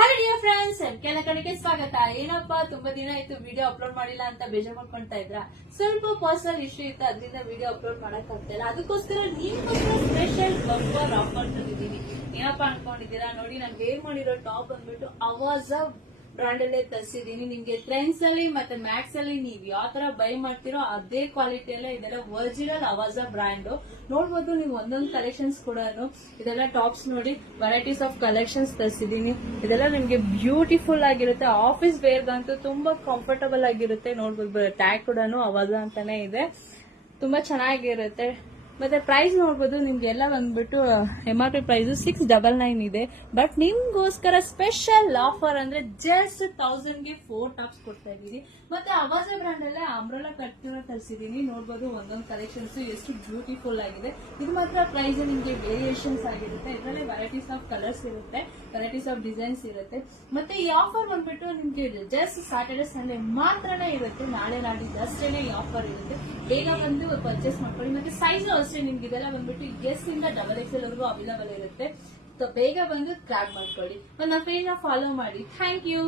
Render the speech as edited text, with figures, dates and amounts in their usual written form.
Hello dear friends, ಕೆಲ ಕಡೆಗೆ ಸ್ವಾಗತ. ಏನಪ್ಪಾ ತುಂಬಾ ದಿನ ಆಯ್ತು ವಿಡಿಯೋ ಅಪ್ಲೋಡ್ ಮಾಡಿಲ್ಲ ಅಂತ ಬೇಜಾರ್ ಮಾಡ್ಕೊಂತಾ ಇದ್ರ. ಸ್ವಲ್ಪ ಪರ್ಸನಲ್ ಇಶ್ಯೂ ಇತ್ತು, ಅದರಿಂದ ವಿಡಿಯೋ ಅಪ್ಲೋಡ್ ಮಾಡಕ್ ಆಗ್ತಾ ಇಲ್ಲ. ಅದಕ್ಕೋಸ್ಕರ ನಿಮ್ಗೋಸ್ಕರ ಸ್ಪೆಷಲ್ ಬಂಪರ್ ಆಫರ್ ತಂದಿದ್ದೀನಿ. ಏನಪ್ಪಾ ಅನ್ಕೊಂಡಿದ್ದೀರಾ? ನೋಡಿ, ನಾನು ವೇರ್ ಮಾಡಿರೋ ಟಾಪ್ ಬಂದ್ಬಿಟ್ಟು ಅವಾಜ ಬ್ರಾಂಡ್ ಅಲ್ಲೇ ತರಿಸಿದೀನಿ. ನಿಮ್ಗೆ ಟ್ರೆಂಡ್ಸ್ ಅಲ್ಲಿ ಮತ್ತೆ ಮ್ಯಾಕ್ಸ್ ಅಲ್ಲಿ ನೀವ್ ಯಾವ ತರ ಬೈ ಮಾಡ್ತಿರೋ ಅದೇ ಕ್ವಾಲಿಟಿ ಎಲ್ಲ ಇದೆಲ್ಲ ಒರಿಜಿನಲ್ ಅವಾಜ ಬ್ರಾಂಡ್. ನೋಡ್ಬೋದು ನೀವು ಒಂದೊಂದು ಕಲೆಕ್ಷನ್ಸ್ ಕೂಡ. ಇದೆಲ್ಲ ಟಾಪ್ಸ್ ನೋಡಿ, ವೆರೈಟೀಸ್ ಆಫ್ ಕಲೆಕ್ಷನ್ಸ್ ತರಿಸಿದೀನಿ. ಇದೆಲ್ಲ ನಿಮ್ಗೆ ಬ್ಯೂಟಿಫುಲ್ ಆಗಿರುತ್ತೆ. ಆಫೀಸ್ ವೇರ್ಗಂತೂ ತುಂಬಾ ಕಂಫರ್ಟಬಲ್ ಆಗಿರುತ್ತೆ. ನೋಡ್ಬೋದು, ಟ್ಯಾಗ್ ಕೂಡ ಅವಾಜ ಅಂತಾನೆ ಇದೆ, ತುಂಬಾ ಚೆನ್ನಾಗಿರುತ್ತೆ. ಮತ್ತೆ ಪ್ರೈಸ್ ನೋಡ್ಬೋದು, ನಿಮ್ಗೆಲ್ಲ ಬಂದ್ಬಿಟ್ಟು MRP ಪ್ರೈಸ್ 699 ಇದೆ. ಬಟ್ ನಿಮ್ಗೋಸ್ಕರ ಸ್ಪೆಷಲ್ ಆಫರ್ ಅಂದ್ರೆ ಜಸ್ಟ್ 1000ಗೆ 4 ಟಾಪ್ಸ್ ಕೊಡ್ತಾ ಇದ್ದೀನಿ. ಮತ್ತೆ ಅವಾಜ ಬ್ರಾಂಡ್ ಅಲ್ಲೇ ಅಂಬ್ರೆಲಾ ಕಟ್ ತರಿಸಿದೀನಿ. ನೋಡ್ಬೋದು ಒಂದೊಂದು ಕಲೆಕ್ಷನ್ಸ್ ಎಷ್ಟು ಬ್ಯೂಟಿಫುಲ್ ಆಗಿದೆ. ಇದು ಮಾತ್ರ ಪ್ರೈಸ್ ನಿಮ್ಗೆ ವೇರಿಯೇಷನ್ಸ್ ಆಗಿರುತ್ತೆ. ಇದರಲ್ಲಿ ವೆರೈಟೀಸ್ ಆಫ್ ಕಲರ್ಸ್ ಇರುತ್ತೆ, ವೆರೈಟೀಸ್ ಆಫ್ ಡಿಸೈನ್ಸ್ ಇರುತ್ತೆ. ಮತ್ತೆ ಈ ಆಫರ್ ಬಂದ್ಬಿಟ್ಟು ನಿಮ್ಗೆ ಜಸ್ಟ್ ಸ್ಯಾಟರ್ಡೆ ಸಂಡೇ ಮಾತ್ರನೇ ಇರುತ್ತೆ. ನಾಳೆ ನಾಡಿದ್ದಷ್ಟೇನೆ ಈ ಆಫರ್ ಇರುತ್ತೆ. ಬೇಗ ಬಂದು ಪರ್ಚೇಸ್ ಮಾಡ್ಕೊಳ್ಳಿ. ಮತ್ತೆ ಸೈಜ್ ಅಷ್ಟೇ, ನಿಮ್ಗೆ ಇದೆಲ್ಲ ಬಂದ್ಬಿಟ್ಟು ಎಸ್ ಇಂದ XXL ವರೆಗೂ ಅವೈಲೇಬಲ್ ಇರುತ್ತೆ. ಬೇಗ ಬಂದು ಗ್ರಾಬ್ ಮಾಡ್ಕೊಳ್ಳಿ. ನನ್ನ ಪೇಜ್ ನ ಫಾಲೋ ಮಾಡಿ. Thank you.